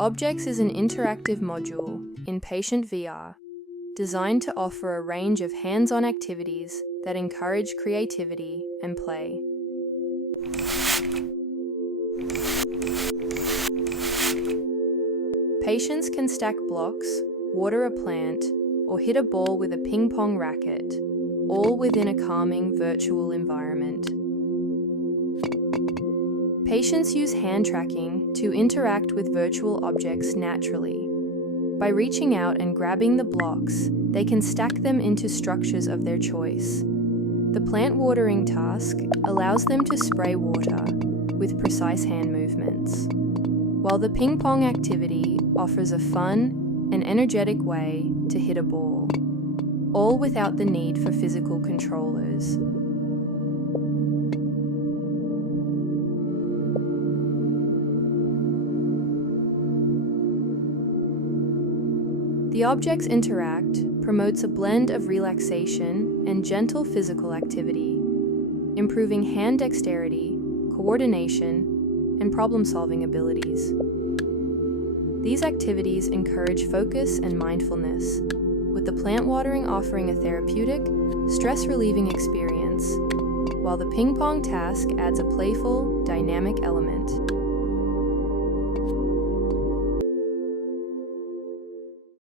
Objects is an interactive module in PatientVR designed to offer a range of hands-on activities that encourage creativity and play. Patients can stack blocks, water a plant, or hit a ball with a ping-pong racket, all within a calming virtual environment. Patients use hand tracking to interact with virtual objects naturally. By reaching out and grabbing the blocks, they can stack them into structures of their choice. The plant watering task allows them to spray water with precise hand movements, while the ping pong activity offers a fun and energetic way to hit a ball, all without the need for physical controllers. The Objects Interact promotes a blend of relaxation and gentle physical activity, improving hand dexterity, coordination, and problem-solving abilities. These activities encourage focus and mindfulness, with the plant watering offering a therapeutic, stress-relieving experience, while the ping pong task adds a playful, dynamic element.